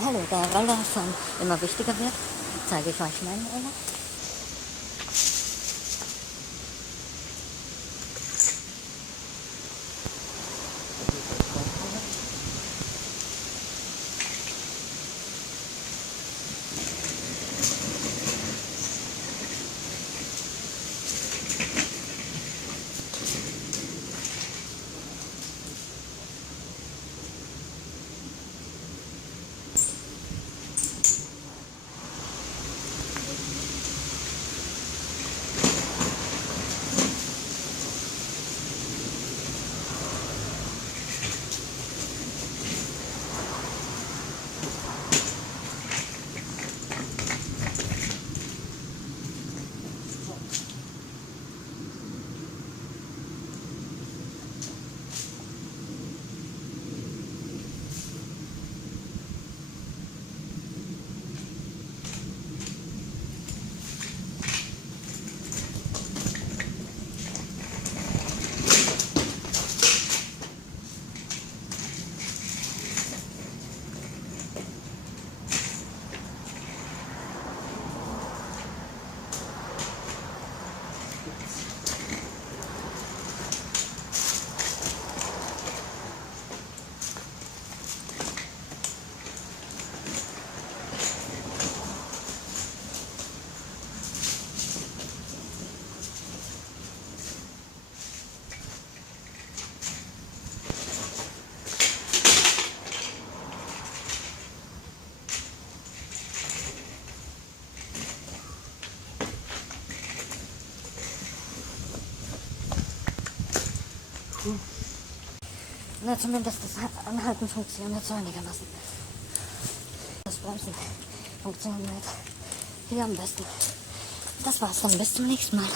Hallo, der Roller von immer wichtiger wird, zeige ich euch meinen Roller. Na, zumindest das Anhalten funktioniert so einigermaßen. Das Bremsen funktioniert hier am besten. Das war's dann, bis zum nächsten Mal.